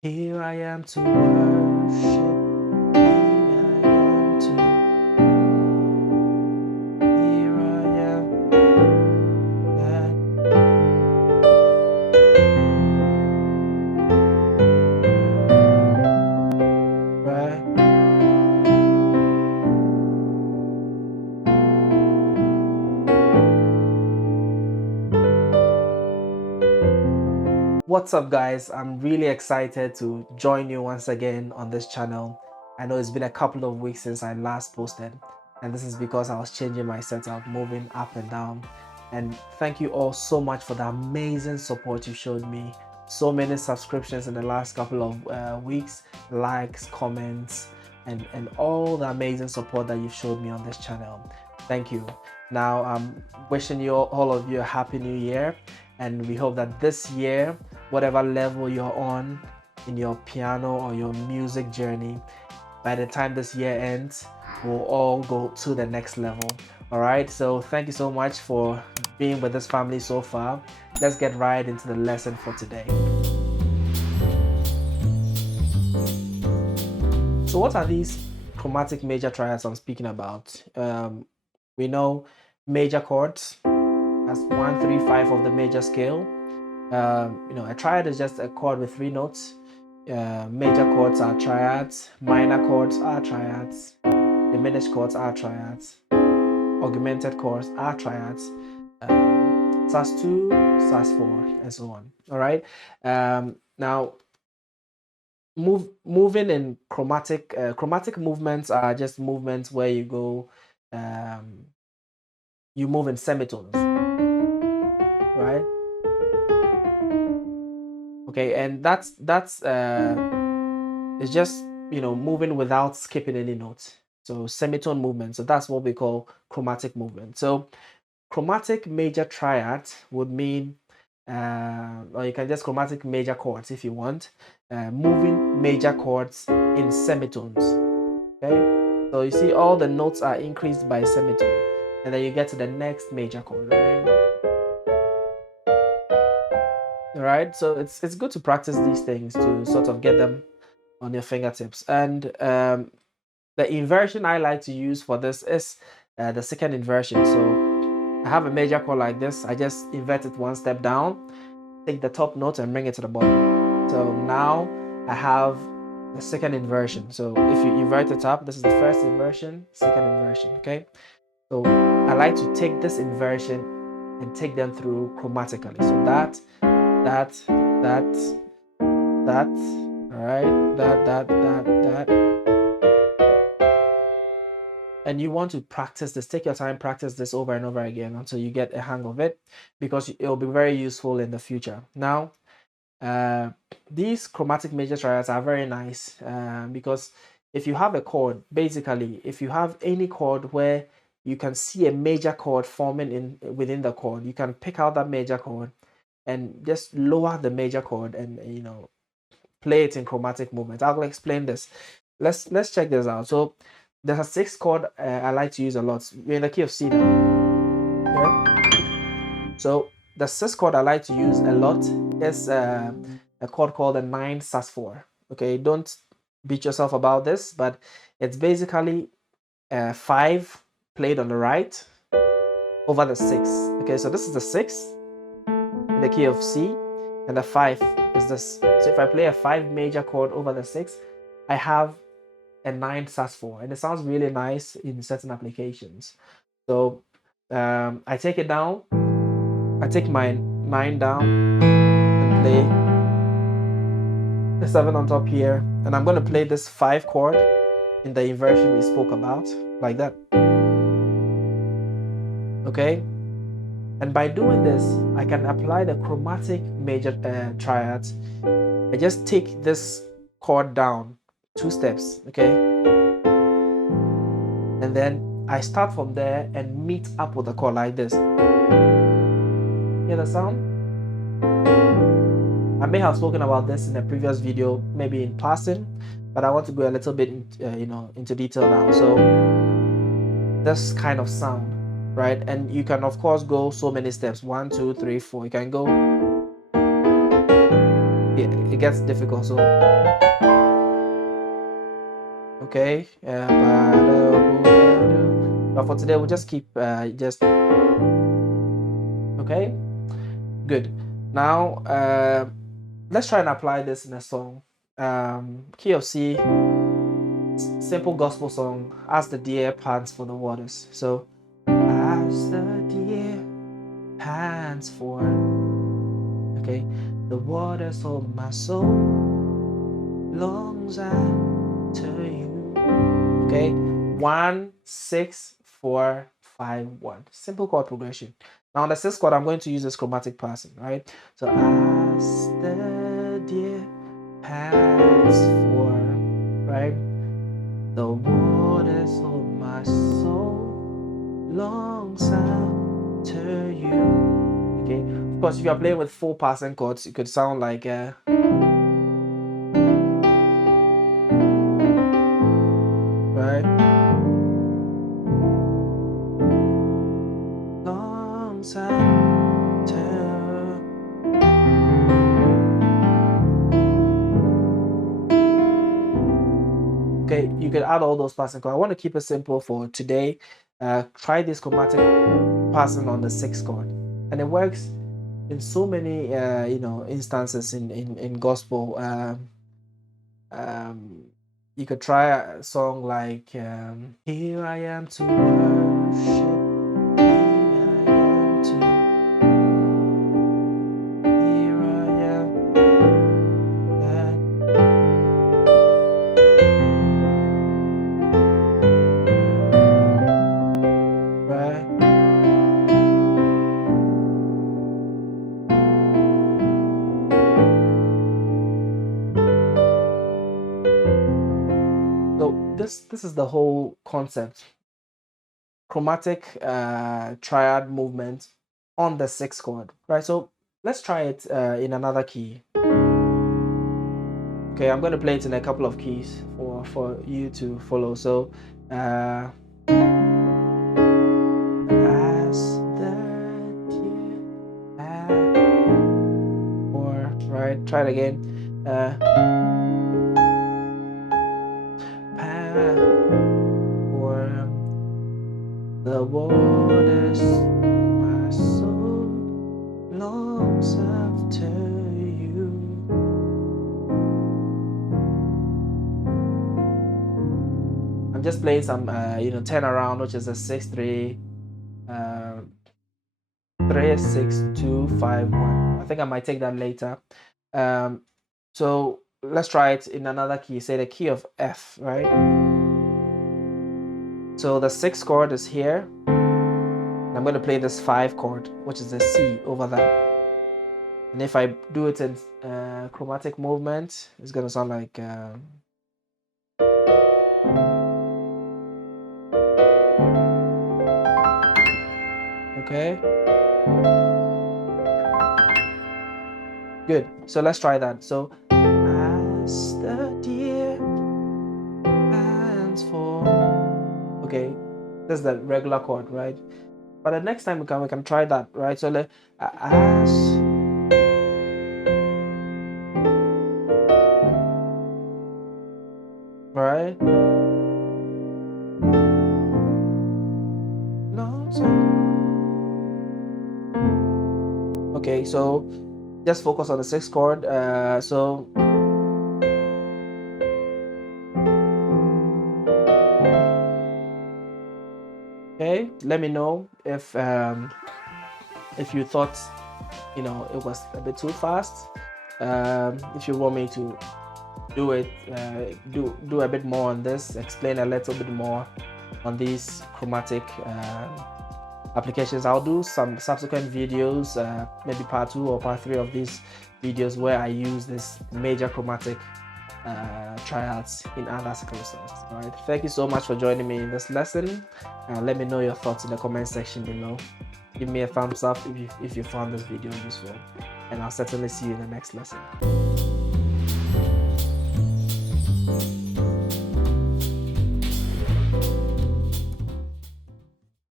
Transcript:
Here I am to worship. Here I am to. Here I am. Right. What's up, guys? I'm really excited to join you once again on this channel. I know it's been a couple of weeks since I last posted, and this is because I was changing my setup, moving up and down. And thank you all so much for the amazing support you showed me. So many subscriptions in the last couple of weeks, likes, comments, and all the amazing support that you've showed me on this channel. Thank you. Now I'm wishing you all of you a happy new year, and we hope that this year, whatever level you're on in your piano or your music journey, by the time this year ends, we'll all go to the next level. All right, so thank you so much for being with this family so far. Let's get right into the lesson for today. So what are these chromatic major triads I'm speaking about? We know major chords as 1, 3, 5 of the major scale. A triad is just a chord with 3 notes. Major chords are triads, minor chords are triads, diminished chords are triads, augmented chords are triads, sus2, sus4, and so on. All right. Now, moving in chromatic movements are just movements where you go, you move in semitones, right? Okay, and that's it's just moving without skipping any notes. So semitone movement. So that's what we call chromatic movement. So chromatic major triad would mean, or you can just chromatic major chords if you want, moving major chords in semitones. Okay, so you see all the notes are increased by semitone, and then you get to the next major chord, right? All right, so it's good to practice these things to sort of get them on your fingertips. And the inversion I like to use for this is the second inversion. So I have a major chord like this. I just invert it one step down, take the top note and bring it to the bottom. So now I have the second inversion. So if you invert it up, this is the first inversion, second inversion. Okay, so I like to take this inversion and take them through chromatically. So that, all right, that. And you want to practice this, take your time, practice this over and over again until you get a hang of it, because it will be very useful in the future. Now, these chromatic major triads are very nice because if you have a chord, basically, if you have any chord where you can see a major chord forming within the chord, you can pick out that major chord and just lower the major chord and play it in chromatic movement. I'll explain this. Let's check this out. So there's a 6th chord I like to use a lot. We're in the key of C now. Okay. So the 6th chord I like to use a lot is a chord called the 9 sus4. Okay, don't beat yourself about this, but it's basically 5 played on the right over the 6. Okay, so this is the 6 in the key of C, and the 5 is this. So if I play a 5 major chord over the 6, I have a 9 sus4, and it sounds really nice in certain applications. So I take it down, I take my 9 down and play the 7 on top here, and I'm going to play this 5 chord in the inversion we spoke about, like that. Okay, and by doing this, I can apply the chromatic major triads. I just take this chord down 2 steps, okay, and then I start from there and meet up with the chord like this. Hear the sound? I may have spoken about this in a previous video, maybe in passing, but I want to go a little bit into detail now. So this kind of sound, right? And you can of course go so many steps, 1, 2, 3, 4. You can go it gets difficult. So okay, but for today we'll just keep okay, good. Now let's try and apply this in a song. Key of C, simple gospel song, as the deer pants for the waters. So as the deer pants for, okay, the waters of my soul longs after you. Okay, 1 6 4 5 1, simple chord progression. Now on the sixth chord I'm going to use this chromatic passing, right? So as the deer pants for, right, the waters of my soul longs after you. Okay, of course if you are playing with 4 passing chords it could sound like right, longs after. Okay, you can add all those passing chords. I want to keep it simple for today. Try this chromatic passing on the sixth chord, and it works in so many instances in gospel. You could try a song like here I am to worship, here I am right. So this is the whole concept. Chromatic triad movement on the sixth chord, right? So let's try it in another key. Okay, I'm going to play it in a couple of keys for you to follow. So as the deer or right, try it again. The waters, my soul longs after you. I'm just playing some, turn around, which is a 6/3, 3 6 2 5 1. I think I might take that later. So let's try it in another key. Say the key of F, right? So the sixth chord is here. I'm going to play this 5 chord, which is the C over that. And if I do it in chromatic movement, it's going to sound like okay. Good. So let's try that. So as the deer pants for, okay, this is the regular chord, right? But the next time we can try that, right? So let as right. Okay, so just focus on the sixth chord. So okay, let me know if you thought it was a bit too fast. If you want me to do it, do a bit more on this, explain a little bit more on these chromatic applications. I'll do some subsequent videos, maybe part 2 or part 3 of these videos where I use this major chromatic triads in other circumstances. All right, thank you so much for joining me in this lesson. Let me know your thoughts in the comment section below. Give me a thumbs up if you found this video useful, and I'll certainly see you in the next lesson.